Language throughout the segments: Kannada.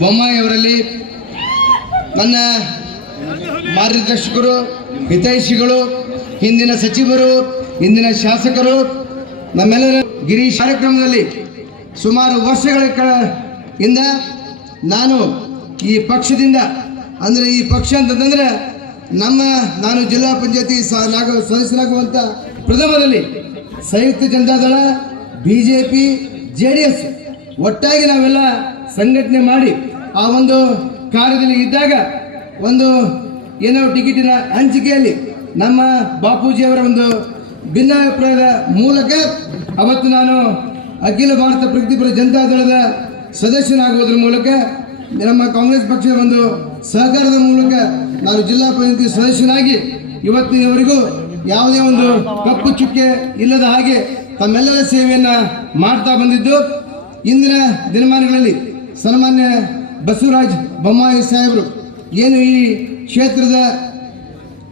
ಬೊಮ್ಮಾಯಿ ಅವರಲ್ಲಿ ನನ್ನ ಮಾರ್ಗದರ್ಶಕರು, ಹಿತೈಷಿಗಳು, ಹಿಂದಿನ ಸಚಿವರು, ಹಿಂದಿನ ಶಾಸಕರು, ನಮ್ಮೆಲ್ಲರ ಗಿರೀಶ್ ಕಾರ್ಯಕ್ರಮದಲ್ಲಿ ಸುಮಾರು ವರ್ಷಗಳ ಇಂದ ನಾನು ಈ ಪಕ್ಷದಿಂದ, ಅಂದರೆ ಈ ಪಕ್ಷ ಅಂತಂದ್ರೆ ನಮ್ಮ, ನಾನು ಜಿಲ್ಲಾ ಪಂಚಾಯತಿ ಸದಸ್ಯರಾಗುವಂತ ಪ್ರಥಮದಲ್ಲಿ Samyukta Janata Dal BJP, J D S ಒಟ್ಟಾಗಿ ನಾವೆಲ್ಲ ಸಂಘಟನೆ ಮಾಡಿ ಆ ಒಂದು ಕಾರ್ಯದಲ್ಲಿ ಇದ್ದಾಗ ಒಂದು ಏನೋ ಟಿಕೆಟಿನ ಹಂಚಿಕೆಯಲ್ಲಿ ನಮ್ಮ ಬಾಪೂಜಿಯವರ ಒಂದು ಭಿನ್ನಾಭಿಪ್ರಾಯದ ಮೂಲಕ ಅವತ್ತು ನಾನು ಅಖಿಲ ಭಾರತ ಪ್ರಗತಿಪರ ಜನತಾ ದಳದ ಸದಸ್ಯನಾಗುವುದರ ಮೂಲಕ ನಮ್ಮ ಕಾಂಗ್ರೆಸ್ ಪಕ್ಷದ ಒಂದು ಸಹಕಾರದ ಮೂಲಕ ನಾನು ಜಿಲ್ಲಾ ಪಂಚಾಯತಿ ಸದಸ್ಯನಾಗಿ ಇವತ್ತಿನವರೆಗೂ ಯಾವುದೇ ಒಂದು ಕಪ್ಪು ಚುಕ್ಕೆ ಇಲ್ಲದ ಹಾಗೆ ತಮ್ಮೆಲ್ಲರ ಸೇವೆಯನ್ನು ಮಾಡ್ತಾ ಬಂದಿದ್ದು ಇಂದಿನ ದಿನಮಾನಗಳಲ್ಲಿ ಸನ್ಮಾನ್ಯ ಬಸವರಾಜ್ ಬೊಮ್ಮಾಯಿ ಸಾಹೇಬರು, ಏನು ಈ ಕ್ಷೇತ್ರದ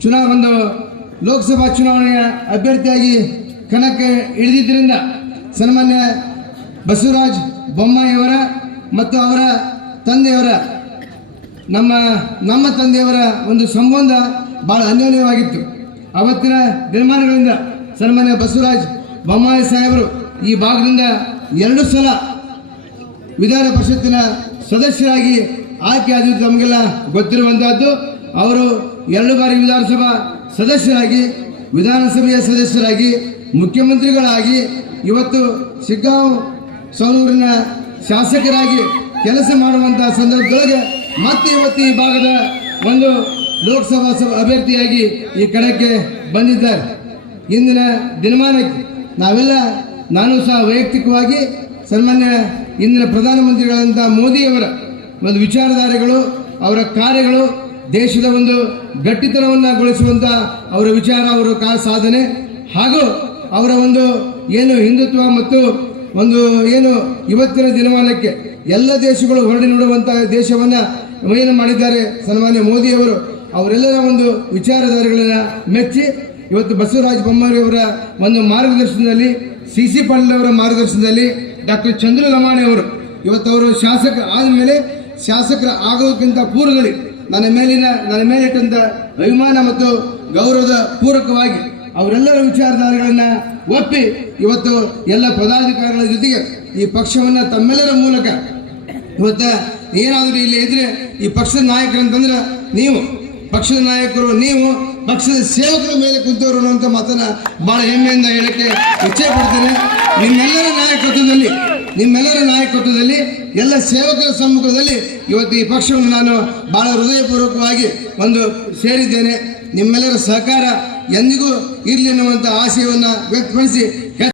ಚುನಾವ ಒಂದು ಲೋಕಸಭಾ ಚುನಾವಣೆಯ ಅಭ್ಯರ್ಥಿಯಾಗಿ ಕಣಕ್ಕೆ ಇಳಿದಿದ್ದರಿಂದ ಸನ್ಮಾನ್ಯ ಬಸವರಾಜ್ ಬೊಮ್ಮಾಯಿಯವರ ಮತ್ತು ಅವರ ತಂದೆಯವರ, ನಮ್ಮ ನಮ್ಮ ತಂದೆಯವರ ಒಂದು ಸಂಬಂಧ ಭಾಳ ಅನ್ಯೋನ್ಯವಾಗಿತ್ತು. ಅವತ್ತಿನ ದಿನಮಾನಗಳಿಂದ ಸನ್ಮಾನ್ಯ ಬಸವರಾಜ್ ಬೊಮ್ಮಾಯಿ ಸಾಹೇಬರು ಈ ಭಾಗದಿಂದ ಎರಡು ಸಲ ವಿಧಾನ ಪರಿಷತ್ತಿನ ಸದಸ್ಯರಾಗಿ ಆಯ್ಕೆ ಆದಿದ್ದು ನಮಗೆಲ್ಲ ಗೊತ್ತಿರುವಂತಹದ್ದು. ಅವರು ಎರಡು ಬಾರಿ ವಿಧಾನಸಭಾ ಸದಸ್ಯರಾಗಿ, ವಿಧಾನಸಭೆಯ ಸದಸ್ಯರಾಗಿ, ಮುಖ್ಯಮಂತ್ರಿಗಳಾಗಿ, ಇವತ್ತು ಸಿಗ್ಗಾಂವ್ ಸೌಲೂರಿನ ಶಾಸಕರಾಗಿ ಕೆಲಸ ಮಾಡುವಂತಹ ಸಂದರ್ಭದೊಳಗೆ ಮತ್ತೆ ಇವತ್ತು ಈ ಭಾಗದ ಒಂದು ಲೋಕಸಭಾ ಸಭಾ ಅಭ್ಯರ್ಥಿಯಾಗಿ ಈ ಕಣಕ್ಕೆ ಬಂದಿದ್ದಾರೆ. ಇಂದಿನ ದಿನಮಾನಕ್ಕೆ ನಾವೆಲ್ಲ, ನಾನು ಸಹ ವೈಯಕ್ತಿಕವಾಗಿ ಸನ್ಮಾನ್ಯ ಇಂದಿನ ಪ್ರಧಾನಮಂತ್ರಿಗಳಂತ ಮೋದಿಯವರ ಒಂದು ವಿಚಾರಧಾರೆಗಳು, ಅವರ ಕಾರ್ಯಗಳು ದೇಶದ ಒಂದು ಗಟ್ಟಿತನವನ್ನು ಗೊಳಿಸುವಂತ ಅವರ ವಿಚಾರ, ಅವರ ಕಾ ಸಾಧನೆ, ಹಾಗೂ ಅವರ ಒಂದು ಏನು ಹಿಂದುತ್ವ ಮತ್ತು ಒಂದು ಏನು ಇವತ್ತಿನ ದಿನಮಾನಕ್ಕೆ ಎಲ್ಲ ದೇಶಗಳು ಹೊರಡಿ ನೋಡುವಂಥ ದೇಶವನ್ನ ಏನು ಮಾಡಿದ್ದಾರೆ ಸನ್ಮಾನ್ಯ ಮೋದಿಯವರು. ಅವರೆಲ್ಲರ ಒಂದು ವಿಚಾರಧಾರೆಗಳನ್ನು ಮೆಚ್ಚಿ ಇವತ್ತು ಬಸವರಾಜ ಬೊಮ್ಮಾರಿಯವರ ಒಂದು ಮಾರ್ಗದರ್ಶನದಲ್ಲಿ, ಸಿ ಸಿ ಪಾಟೀಲ್ ಅವರ ಮಾರ್ಗದರ್ಶನದಲ್ಲಿ ಡಾಕ್ಟರ್ ಚಂದ್ರ ಲಮಾಣಿ ಅವರು. ಇವತ್ತು ಅವರು ಶಾಸಕ ಆದಮೇಲೆ ಶಾಸಕರ ಆಗೋದಕ್ಕಿಂತ ಪೂರ್ವದಲ್ಲಿ ನನ್ನ ಮೇಲಿನ, ನನ್ನ ಮೇಲಿಟ್ಟಂತ ಅಭಿಮಾನ ಮತ್ತು ಗೌರವದ ಪೂರಕವಾಗಿ ಅವರೆಲ್ಲರ ವಿಚಾರಧಾರೆಗಳನ್ನ ಒಪ್ಪಿ ಇವತ್ತು ಎಲ್ಲ ಪದಾಧಿಕಾರಿಗಳ ಜೊತೆಗೆ ಈ ಪಕ್ಷವನ್ನ ತಮ್ಮೆಲ್ಲರ ಮೂಲಕ ಇವತ್ತು ಏನಾದರೂ ಇಲ್ಲಿ ಇದ್ರೆ ಈ ಪಕ್ಷದ ನಾಯಕರು ಅಂತಂದ್ರೆ ನೀವು. ಪಕ್ಷದ ನಾಯಕರು ನೀವು, ಪಕ್ಷದ ಸೇವಕರ ಮೇಲೆ ಕುಂತವರು ಅನ್ನುವಂಥ ಮಾತನ್ನ ಬಹಳ ಹೆಮ್ಮೆಯಿಂದ ಹೇಳಕ್ಕೆ ಇಚ್ಛೆ ಪಡ್ತೇನೆ. ನಿಮ್ಮೆಲ್ಲರ ನಾಯಕತ್ವದಲ್ಲಿ ನಿಮ್ಮೆಲ್ಲರ ನಾಯಕತ್ವದಲ್ಲಿ, ಎಲ್ಲ ಸೇವಕರ ಸಮ್ಮುಖದಲ್ಲಿ ಇವತ್ತು ಈ ಪಕ್ಷವನ್ನು ನಾನು ಬಹಳ ಹೃದಯಪೂರ್ವಕವಾಗಿ ಒಂದು ಸೇರಿದ್ದೇನೆ. ನಿಮ್ಮೆಲ್ಲರ ಸಹಕಾರ ಎಂದಿಗೂ ಇರಲಿ ಅನ್ನುವಂಥ ಆಶಯವನ್ನು ವ್ಯಕ್ತಪಡಿಸಿ